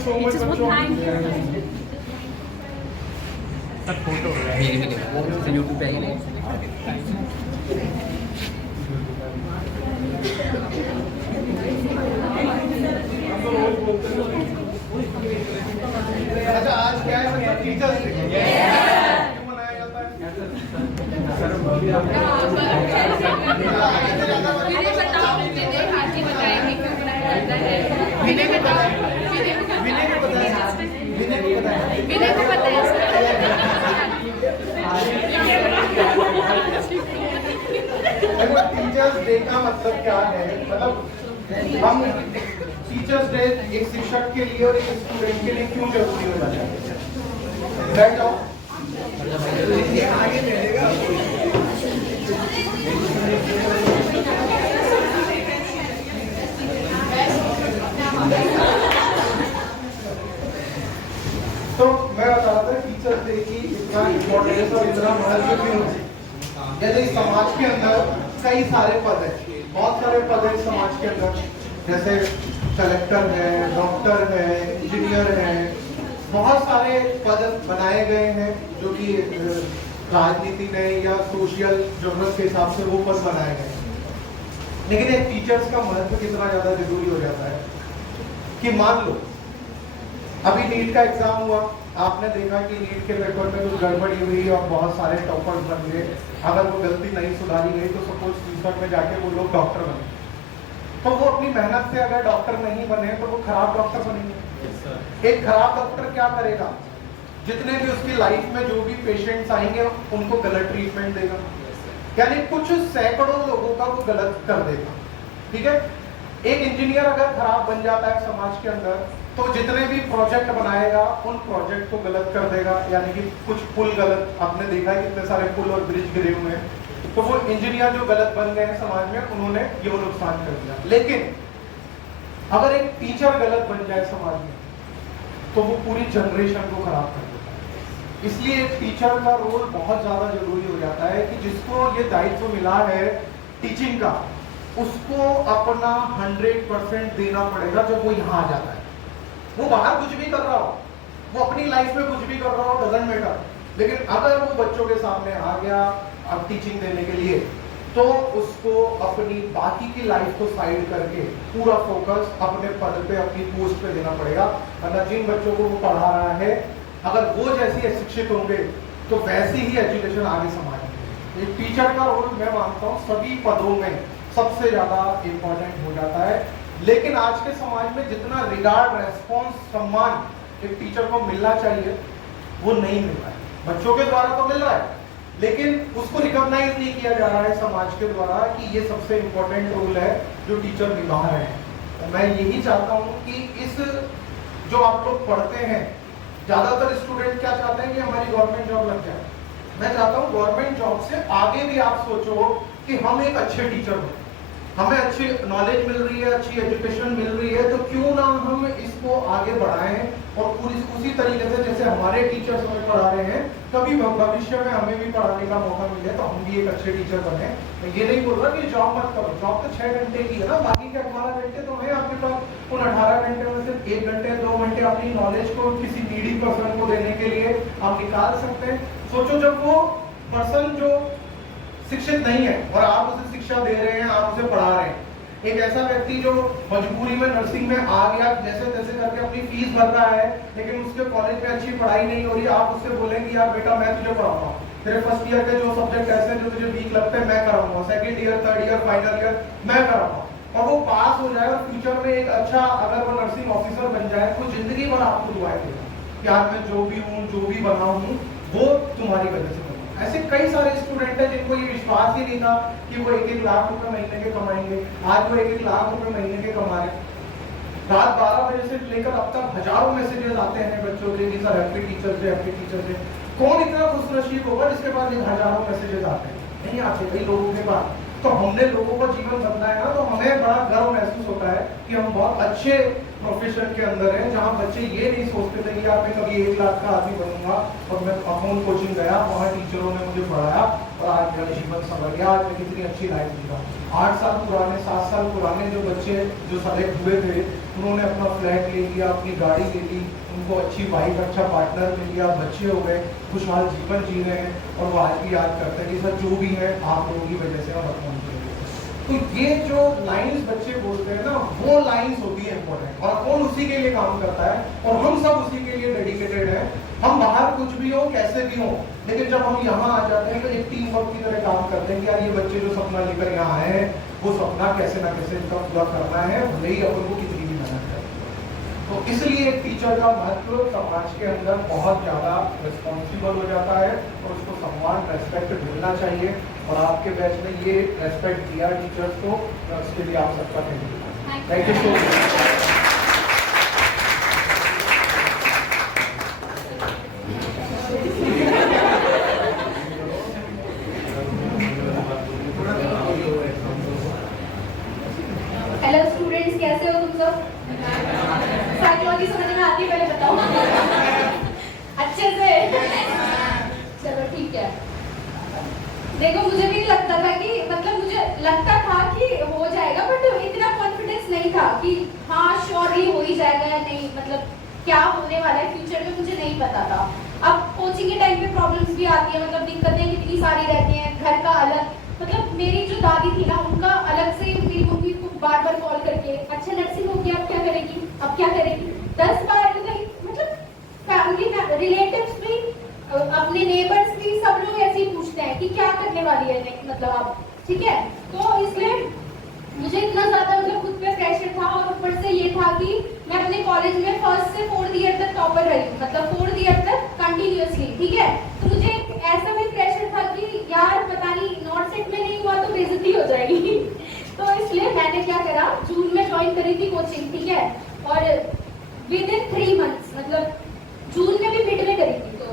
So much बच्चों। सब photo मेरी भी नहीं, वो तो यूट्यूब पे ही नहीं। अच्छा, आज क्या है मतलब टीचर्स डे क्यों मनाया जाता है? विनय को पता टीचर्स डे का मतलब क्या है? मतलब हम टीचर्स डे एक शिक्षक के लिए और एक स्टूडेंट के लिए क्यों जरूरी हो जाता है? बैठ जाओ। आगे मिलेगा। तो मैं बता रहा था टीचर्स डे की इतना इम्पोर्टेंस और इतना महत्व क्यों है। जैसे समाज के अंदर कई सारे पद हैं, बहुत सारे पद हैं समाज के अंदर, जैसे कलेक्टर है, डॉक्टर है, इंजीनियर है, बहुत सारे पद बनाए गए हैं जो कि राजनीति में या सोशल जरूरत के हिसाब से वो पद बनाए गए हैं। लेकिन एक टीचर्स का महत्व कितना ज्यादा जरूरी हो जाता है कि मान लो अभी नीट का एग्जाम हुआ, आपने देखा कि नीट के पेपर में कुछ गड़बड़ी हुई और बहुत सारे टॉपर्स बन गए। अगर वो गलती नहीं सुधारी गई तो सपोज फ्यूचर में जाके वो लोग डॉक्टर बने, तो वो अपनी मेहनत से अगर डॉक्टर नहीं बने तो वो खराब डॉक्टर बनेंगे। एक खराब डॉक्टर क्या करेगा? जितने भी उसकी लाइफ में जो भी पेशेंट्स आएंगे उनको गलत ट्रीटमेंट देगा, यानी कुछ सैकड़ों लोगों का वो गलत कर देगा। ठीक है, एक इंजीनियर अगर खराब बन जाता है समाज के अंदर तो जितने भी प्रोजेक्ट बनाएगा उन प्रोजेक्ट को गलत कर देगा, यानी कि कुछ पुल गलत, आपने देखा है कितने सारे पुल और ब्रिज गिरे हुए हैं, तो वो इंजीनियर जो गलत बन गए हैं समाज में उन्होंने ये नुकसान कर दिया। लेकिन अगर एक टीचर गलत बन जाए समाज में तो वो पूरी जनरेशन को खराब कर देता है। इसलिए एक टीचर का रोल बहुत ज्यादा जरूरी हो जाता है कि जिसको ये दायित्व मिला है टीचिंग का, उसको अपना 100% देना पड़ेगा। जब वो यहाँ आ जाता है, वो बाहर कुछ भी कर रहा हो, वो अपनी लाइफ में कुछ भी कर रहा हो, डजंट मैटर, लेकिन अगर वो बच्चों के सामने आ गया अब टीचिंग देने के लिए, तो उसको अपनी बाकी की लाइफ को साइड करके पूरा फोकस अपने पद पे, अपनी पोस्ट पे देना पड़ेगा। वरना जिन बच्चों को वो पढ़ा रहा है, अगर वो जैसी अशिक्षित होंगे तो वैसी ही एजुकेशन आगे समाज में। एक टीचर का रोल मैं मानता हूँ सभी पदों में सबसे ज्यादा इंपॉर्टेंट हो जाता है। लेकिन आज के समाज में जितना रिगार्ड, रेस्पॉन्स, सम्मान एक टीचर को मिलना चाहिए वो नहीं मिल रहा है। बच्चों के द्वारा तो मिल रहा है, लेकिन उसको रिकॉग्नाइज नहीं किया जा रहा है समाज के द्वारा कि ये सबसे इंपॉर्टेंट रोल है जो टीचर निभा रहे हैं। तो मैं यही चाहता हूँ कि इस जो आप लोग पढ़ते हैं, ज्यादातर स्टूडेंट क्या चाहते हैं कि हमारी गवर्नमेंट जॉब लग जाए। मैं चाहता हूँ गवर्नमेंट जॉब से आगे भी आप सोचो कि हम एक अच्छे टीचर हो, हमें अच्छी नॉलेज मिल रही है, अच्छी एजुकेशन मिल रही है, तो क्यों ना हम इसको आगे बढ़ाएं और पूरी उसी तरीके से जैसे हमारे टीचर्स हमें पढ़ा रहे हैं, कभी भविष्य में हमें भी पढ़ाने का मौका मिले तो हम भी एक अच्छे टीचर बने। मैं ये नहीं बोल रहा कि जॉब मत करो, जॉब तो 6 घंटे की है ना, बाकी के 18 घंटे तो है आपके पास। उन 18 घंटे में से 1 घंटे 2 घंटे अपनी नॉलेज को किसी नीडी पर्सन को देने के लिए आप निकाल सकते हैं। सोचो जब वो पर्सन जो शिक्षित नहीं है और आप उसे शिक्षा दे रहे हैं, आप उसे पढ़ा रहे हैं, एक ऐसा व्यक्ति जो मजबूरी में नर्सिंग में आ गया, जैसे तैसे करके अपनी फीस भर रहा है, लेकिन उसके कॉलेज में अच्छी पढ़ाई नहीं हो रही, आप उससे बोलेंगे यार बेटा मैं तुझे पढ़ाऊंगा, तेरे फर्स्ट ईयर के जो सब्जेक्ट ऐसे जो तुझे वीक लगते हैं मैं कराऊंगा, second year, third year, final year मैं कराऊंगा, और वो पास हो जाए और फ्यूचर में एक अच्छा अगर वो नर्सिंग ऑफिसर बन जाए तो जिंदगी भर आपको दुआएं देगा यार मैं जो भी हूँ, जो भी बना हूँ वो तुम्हारी वजह से। ऐसे कई सारे स्टूडेंट हैं जिनको ये विश्वास ही नहीं था कि वो 1-1 लाख रुपए महीने के कमाएंगे। आज वो 1-1 लाख रुपए महीने के कमा रहे हैं। रात 12 बजे से लेकर अब तक हजारों मैसेजेस आते हैं बच्चों के कि sir happy teachers day, happy teachers day. कौन इतना खुशनसीब होगा जिसके पास इन हजारों मैसेजेस आते हैं? नहीं आते कई लोगों के पास। तो हमने लोगों का जीवन बदला है ना, तो हमें बड़ा गर्व महसूस होता है कि हम बहुत अच्छे प्रोफेशन के अंदर हैं जहां बच्चे ये नहीं सोचते थे कि यार मैं कभी 1 लाख का आदमी बनूंगा, और मैं अकाउंट कोचिंग गया, वहाँ टीचरों ने मुझे पढ़ाया और आज मेरा जीवन संभल गया, आज मैं कितनी अच्छी लाइफ जी रहा हूँ। 8 साल पुराने 7 साल पुराने जो बच्चे जो सेलेक्ट हुए थे, उन्होंने अपना फ्लैट ले लिया, अपनी गाड़ी ले ली, उनको अच्छी वाइफ, अच्छा पार्टनर मिल गया, बच्चे हो गए, खुशहाल जीवन जी रहे हैं, और वो आज भी याद करते हैं कि सर जो भी है आप लोगों की वजह से हम अपना। तो ये जो लाइंस बच्चे बोलते हैं ना, वो लाइंस होती है इंपॉर्टेंट, और कौन उसी के लिए काम करता है, और हम सब उसी के लिए डेडिकेटेड हैं। हम बाहर कुछ भी हो, कैसे भी हो, लेकिन जब हम यहाँ आ जाते हैं तो एक टीम वर्क की तरह काम करते हैं कि यार ये बच्चे जो सपना लेकर यहाँ आए हैं, वो सपना कैसे ना कैसे इनका पूरा करना है, भले ही अपन को कितनी भी मेहनत है। तो इसलिए एक टीचर का महत्व समाज के अंदर बहुत ज्यादा रिस्पॉन्सिबल हो जाता है, और उसको सम्मान, रेस्पेक्ट मिलना चाहिए, और आपके बैच में ये रेस्पेक्ट दिया टीचर्स को, उसके लिए आप सबका thank you so much. Hello students, कैसे हो तुम सब? साइकोलॉजी समझ में आती है, पहले बताओ। अच्छे से? चलो ठीक है। देखो, मुझे भी लगता था कि मुझे लगता था कि हो जाएगा, बट इतना कॉन्फिडेंस नहीं था कि हाँ श्योरली हो ही जाएगा या नहीं, क्या होने वाला है फ्यूचर में मुझे नहीं पता था। अब कोचिंग के टाइम पे प्रॉब्लम्स भी आती है, दिक्कतें कितनी सारी रहती हैं, घर का अलग, मेरी जो दादी थी ना, उनका अलग से मेरी मम्मी को बार बार कॉल करके, अच्छा नर्सिंग हो गया, अब क्या करेगी, अब क्या करेगी, 10 बार, फैमिली रिलेटिव्स भी, अपने नेबर्स भी, सब लोग ऐसे ही पूछते हैं कि क्या करने वाली है आप, ठीक है। तो इसलिए मुझे इतना ज्यादा खुद पे प्रेशर था, और ऊपर से ये था कि मैं अपने कॉलेज में 1st से 4th ईयर तक टॉपर रही हूँ, 4th ईयर तक कंटिन्यूअसली, ठीक है। तो मुझे ऐसा भी प्रेशर था कि यार पता नहीं नॉट सेट में नहीं हुआ तो बेइज्जती हो जाएगी। तो इसलिए मैंने क्या करा, जून में ज्वाइन करी थी कोचिंग, ठीक है, और विद इन 3 मंथ्स, जून में भी मिड में करी थी, तो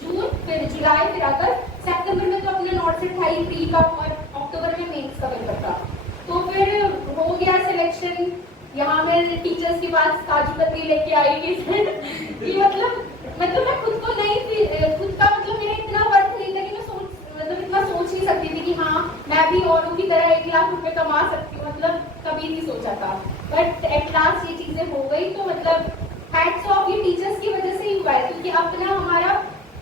जून, फिर जुलाई, फिर अगस्त, सितंबर में तो अपने नॉट सेट था ही प्री का, और अक्टूबर में मेंस का पेपर था। तो फिर हो गया सिलेक्शन, यहाँ मैं टीचर्स के पास काजू कतली लेके आई कि मैं खुद को नहीं, खुद का मेरा इतना वर्थ नहीं था कि मैं इतना सोच नहीं सकती थी कि हाँ मैं भी औरों की तरह 1 लाख रुपए कमा सकती हूँ, कभी नहीं सोचा था। बट एट लास्ट ये चीजें हो गई, तो हैट्स ऑफ, ये टीचर्स की वजह से ही हुआ है, क्योंकि अपना हमारा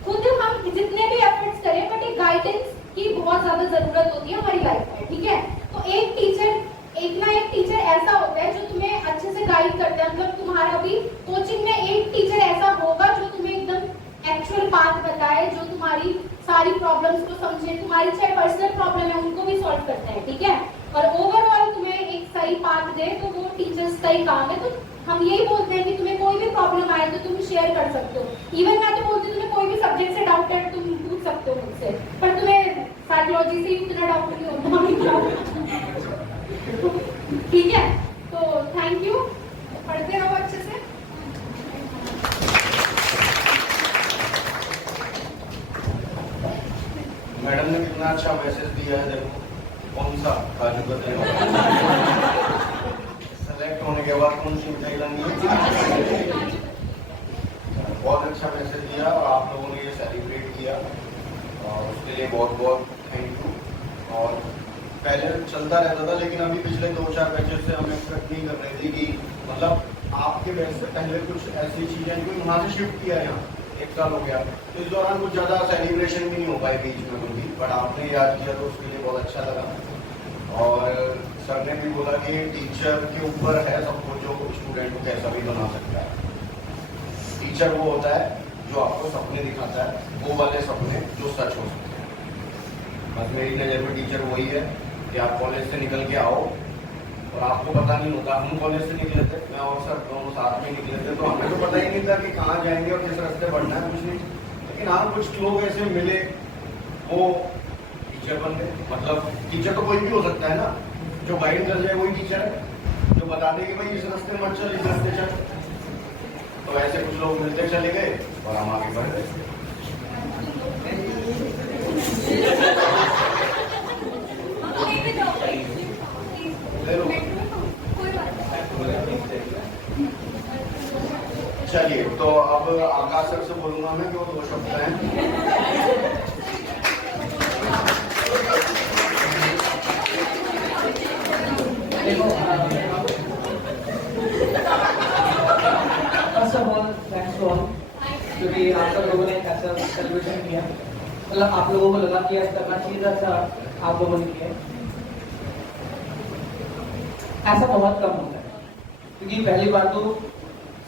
खुद हम जितने भी एफर्ट्स करें, बट एक गाइडेंस की बहुत ज्यादा जरूरत होती है हमारी लाइफ में, ठीक है। तो एक ना एक टीचर ऐसा होता है जो तुम्हें अच्छे से गाइड करता है, तुम्हारा भी कोचिंग में एक टीचर ऐसा होगा जो तुम्हें एकदम एक्चुअल बात बताए, जो तुम्हारी सारी प्रॉब्लम्स को समझे, तुम्हारी चाहे पर्सनल प्रॉब्लम है उनको भी सॉल्व करते हैं, ठीक है, और ओवरऑल तुम्हें एक सही पाथ दे, तो वो टीचर्स का ही काम है। तो हम यही बोलते हैं कि तुम्हें कोई भी प्रॉब्लम आए तो तुम शेयर कर सकते हो। इवन मैं तो बोलती हूँ तुम्हें कोई भी सब्जेक्ट से डाउट है तुम पूछ सकते हो मुझसे, पर तुम्हें साइकोलॉजी से उतना डाउट नहीं होता, ठीक है। तो थैंक यू, पढ़ते रहो अच्छे से। मैडम ने कितना अच्छा मैसेज दिया है, देखो कौन सा काजू कतली सेलेक्ट होने के बाद कौन सी मिठाई लानी है। बहुत अच्छा मैसेज दिया, और आप लोगों ने ये सेलिब्रेट किया, और उसके लिए बहुत बहुत थैंक यू। और पहले चलता रहता था, लेकिन अभी पिछले 2-4 बैचेस से हम एक्सपेक्ट नहीं कर रहे थे कि आपके बैच से पहले कुछ ऐसी चीजें जो वहाँ से शिफ्ट किया है, यहाँ 1 साल हो गया, तो इस दौरान कुछ ज़्यादा सेलिब्रेशन भी नहीं हो पाई बीच में कुछ भी, बट आपने याद किया तो उसके लिए बहुत अच्छा लगा। और सर ने भी बोला कि टीचर के ऊपर है सब कुछ, जो स्टूडेंट को कैसा भी बना सकता है। टीचर वो होता है जो आपको सपने दिखाता है, वो वाले सपने जो सच हो सकते हैं। बस मेरी नज़र में टीचर वही है कि आप कॉलेज से निकल के आओ और आपको पता नहीं होता। हम कॉलेज से निकले थे, मैं और सर दोनों साथ में निकले थे, तो हमें तो पता ही नहीं था कि कहाँ जाएंगे और किस रास्ते बढ़ना है, कुछ नहीं। लेकिन हाँ, कुछ लोग ऐसे मिले, वो टीचर बन गए। टीचर तो कोई भी हो सकता है ना, जो गाइड कर जाए वही टीचर है, जो बता दे कि भाई इस रास्ते मत चल, इस रास्ते चल। तो ऐसे कुछ लोग मिलते चले गए और हम आगे बढ़ गए। ले लो। चलिए, तो अब आकाश सर से बोलूंगा मैं कि वो 2 शब्द हैं। देखो, first of all thanks to all, क्योंकि आप सब लोगों ने एक ऐसा सेलिब्रेशन किया, मतलब आप लोगों को लगा कि ऐसा करना चाहिए, ऐसा आप लोगों ने किया। ऐसा बहुत कम होता है, क्योंकि पहली बात तो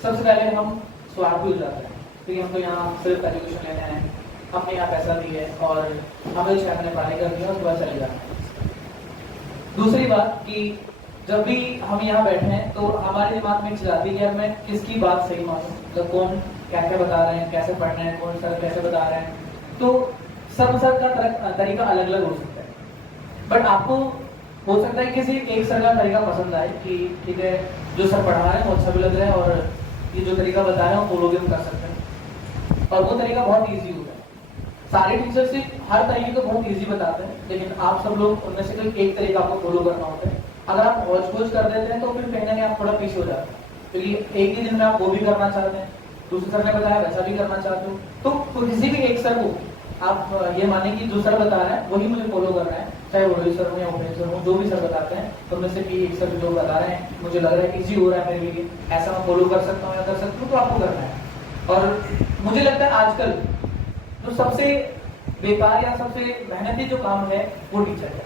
सबसे पहले हम स्वार्थी हो जाते हैं, क्योंकि हम तो यहाँ सिर्फ एजुकेशन लेने आए हैं, हमने यहाँ पैसा दिया है और हमें 6 महीने पढ़ाई कर दिया और उसके बाद चले जाना है। दूसरी बात कि जब भी हम यहाँ बैठे हैं तो हमारे दिमाग में चलाती है कि मैं किसकी बात सही मानूं, मतलब कौन क्या क्या बता रहे हैं, कैसे पढ़ रहे हैं, कौन सर कैसे बता रहे हैं, तो सब सर का तरीका अलग अलग हो सकता है। बट आपको हो सकता है किसी एक सर का तरीका पसंद आए कि ठीक है, जो सर पढ़ा रहे हैं वो अच्छा भी लग रहा है और ये जो तरीका बता रहे हैं वो फॉलो भी हम कर सकते हैं, और वो तरीका बहुत ईजी होता है। सारे टीचर से हर तरीके को बहुत ईजी बताते हैं, लेकिन आप सब लोग उनमें से कोई एक तरीका आपको फॉलो करना होता है। अगर आप खोज खोज कर देते हैं तो फिर कहीं ना कहीं आप थोड़ा पीछे हो जाते हैं, क्योंकि एक ही दिन में आप वो भी करना चाहते हैं, दूसरे सर ने बताया वैसा भी करना चाहते हो, तो किसी भी एक सर को आप ये माने कि जो सर बता रहे हैं वही मुझे फॉलो करना है, चाहे वो रोहित सर हो या उमेश सर हो, जो भी सर बताते हैं तो उनमें से भी एक सर जो बता रहे हैं मुझे लग रहा है इजी हो रहा है मेरे लिए, ऐसा मैं फॉलो कर सकता हूँ या कर सकता हूँ, तो आपको करना है। और मुझे लगता है आजकल जो सबसे बेकार या सबसे मेहनती जो काम है वो टीचर है,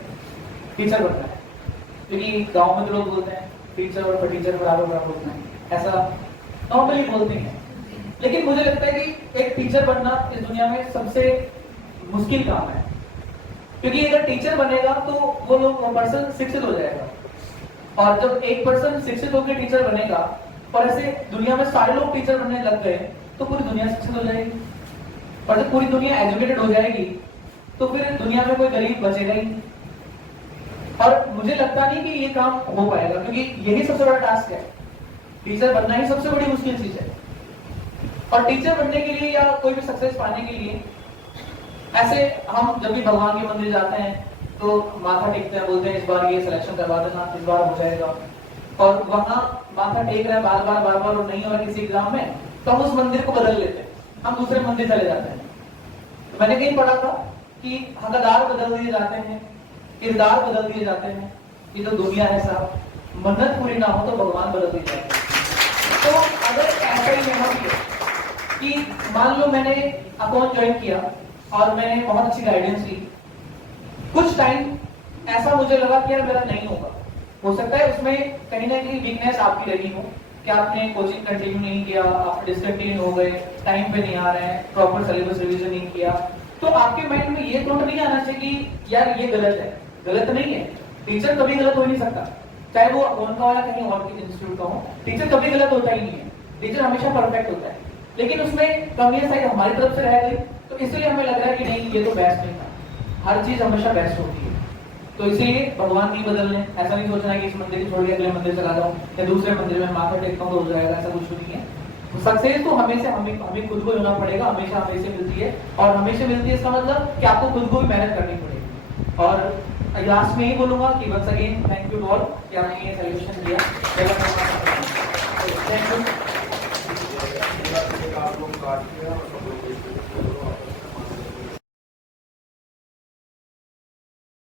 टीचर बनना है। क्योंकि गांव में तो लोग बोलते हैं टीचर और टीचर बराबर बराबर होना है, ऐसा नॉर्मली बोलते हैं, लेकिन मुझे लगता है कि एक टीचर बनना इस दुनिया में सबसे मुश्किल काम है। क्योंकि अगर टीचर बनेगा तो वो पर्सन शिक्षित हो जाएगा, और जब एक पर्सन शिक्षित होकर टीचर बनेगा और ऐसे दुनिया में सारे लोग टीचर बनने लग गए तो पूरी दुनिया शिक्षित हो जाएगी, और जब पूरी दुनिया एजुकेटेड हो जाएगी तो फिर दुनिया में कोई गरीब बचेगा ही नहीं। और मुझे लगता नहीं कि ये काम हो पाएगा, क्योंकि यही सबसे बड़ा टास्क है, टीचर बनना ही सबसे बड़ी मुश्किल चीज है। और टीचर बनने के लिए या कोई भी सक्सेस पाने के लिए ऐसे हम जब भी भगवान के मंदिर जाते हैं तो माथा टेकते हैं, बोलते हैं इस बार ये सिलेक्शन करवा देना, इस बार हो जाएगा, और वहां माथा टेक रहे हैं बार बार और नहीं हो रहा किसी एग्जाम में, तो हम उस मंदिर को बदल लेते हैं, हम दूसरे मंदिर चले जाते हैं। मैंने कहीं पढ़ा था कि हकदार बदल दिए जाते हैं, किरदार बदल दिए जाते हैं, ये तो दुनिया है साहब, मन्नत पूरी ना हो तो भगवान बदल दिए जाते हैं। तो अगर ऐसा ही यहाँ भी है कि मान लो मैंने अकाउंट ज्वाइन किया और मैंने बहुत अच्छी गाइडेंस ली, कुछ टाइम ऐसा मुझे लगा कि यार मेरा नहीं होगा, हो सकता है उसमें कहीं ना कहीं वीकनेस आपकी रही हो कि आपने कोचिंग कंटिन्यू नहीं किया, आप डिसकंटिन्यू हो गए, टाइम पे नहीं आ रहे हैं, प्रॉपर सिलेबस रिवीजन नहीं किया, तो आपके माइंड में ये थॉट नहीं आना चाहिए कि यार ये गलत है। गलत नहीं है, टीचर कभी गलत हो ही नहीं सकता, चाहे वो उनका वाला कहीं और के इंस्टीट्यूट का हो, टीचर कभी गलत होता ही नहीं है, टीचर हमेशा परफेक्ट होता है, लेकिन उसमें कमियां शायद हमारी तरफ से रह गई, तो इसलिए हमें लग रहा है कि नहीं ये तो बेस्ट नहीं था। हर चीज हमेशा बेस्ट होती है, तो इसीलिए भगवान नहीं बदलने, ऐसा नहीं सोचना है कि इस मंदिर की छोड़ के अगले मंदिर चला जाऊं या दूसरे मंदिर में माथा टेकता हूं तो हो जाएगा, ऐसा कुछ नहीं है। सक्सेस तो हमेशा हमें खुद को होना पड़ेगा, हमेशा हमें से मिलती है, और हमेशा मिलती है इसका मतलब कि आपको खुद को भी मेहनत करनी पड़ेगी। और लास्ट में यही बोलूंगा कि once again thank you all कि आपने ये सेलिब्रेशन किया। Thank you.